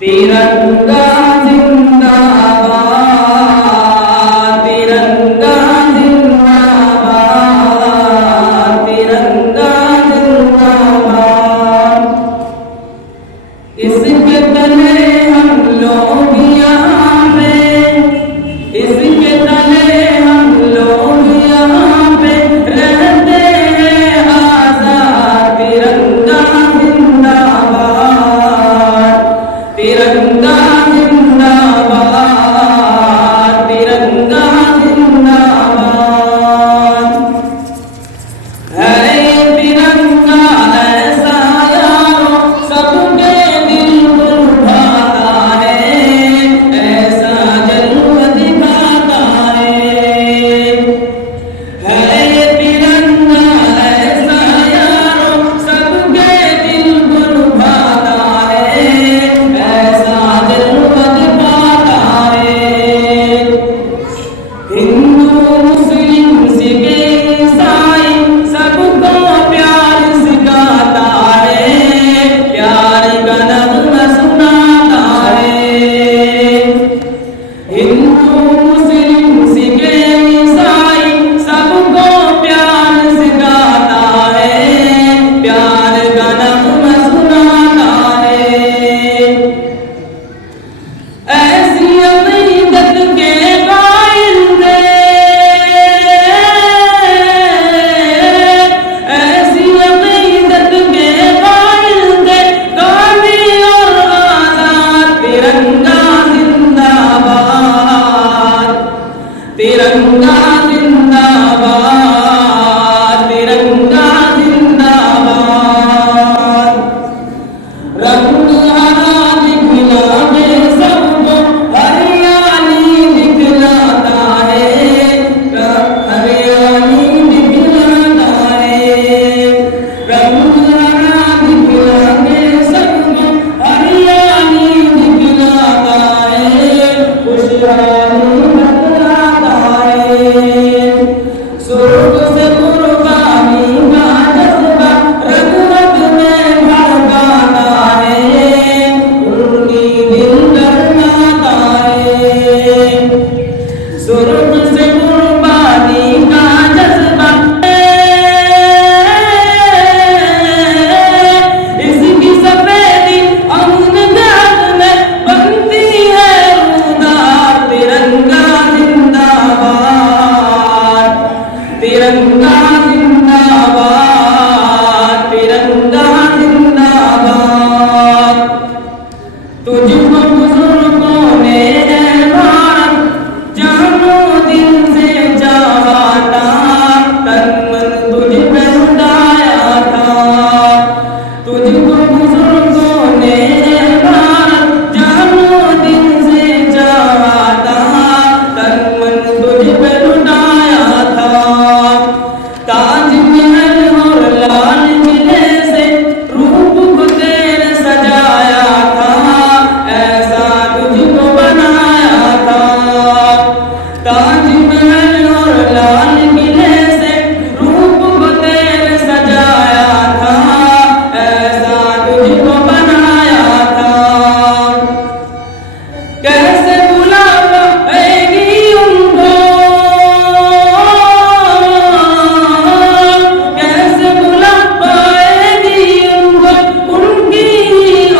तिरंगा जिंदाबाद, तिरंगा जिंदाबाद, तिरंगा जिंदाबाद। इसके तले हम लोग यहाँ पे, इसके तले हम लोग यहाँ पे रहते हैं आजाद। तिरंगा जिंदाबाद, तिरंगा जिंदाबाद, तिरंगा जिंदाबाद। है ये तिरंगा ऐसा यारो सबके दिल को भाता है, ऐसा जलवा दिखाता है। है ये तिरंगा ऐसा यारो सबके दिल को भाता है, ऐसा जलवा दिखाता है। हिंदू मुस्लिम सिख ईसाई सबको प्यार सिखाता है, प्यार का नग़्मा सुनाता है। हिंदू मुस्लिम सिख ईसाई सबको प्यार सिखाता है, प्यार का नग़्मा सुनाता है। ऐसी अक़ीदत के कायल थे, ऐसी अक़ीदत के कायल थे गांधी और आज़ाद। तिरंगा जिंदाबाद, तिरंगा जिंदाबाद, तिरंगा जिंदाबाद। रंग हरा दिखलावे सबको हरियाली दिखलाता है, हरियाली दिखलाता है। रंग हरा दिखलावे सबको हरियाली दिखलाता है, खुशहाली बतलाता है। स्वर्ग से कुर्बानी का जज्बा रग रग में भड़काता है, उनकी दिल डरनाता है। स्वर्ग से कुर्बानी का जज्बा इसकी सफेदी अमन दाग में बनती है रूदार। तिरंगा जिंदाबाद, तिरंगा जिंदाबाद, तिरंगा जिंदाबाद। तुझको बुजुर्गों ने है भारत जानो दिल से चाहा था, तन मन तुझ पे उठाया था। तुझको बुजुर्गों ने है भारत जानो दिल से चाहा था, तन मन तुझ पे उठाया था। ताजमहल और लाल किले से रूप को तेरे सजाया था, ऐसा तुझको बनाया था। ताजमहल और लाल किले से रूप को तेरे सजाया था, ऐसा तुझको बनाया था। कैसे भुला पाएगी उनको, कैसे भुला पाएगी उनको उनकी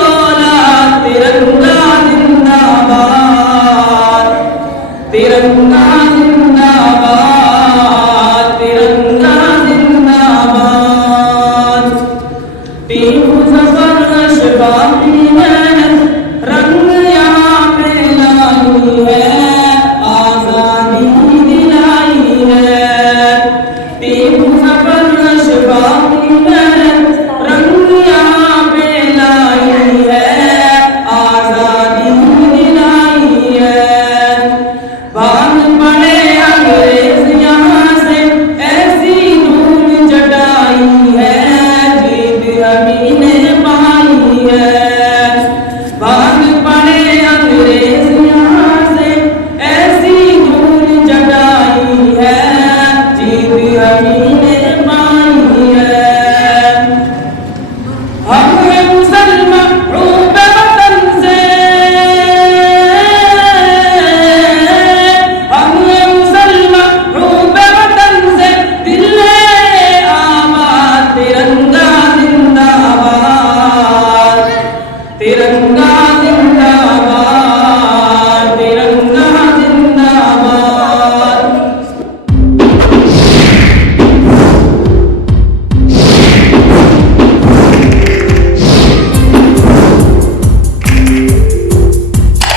औलाद। तिरंगा जिंदाबाद, तिरंगा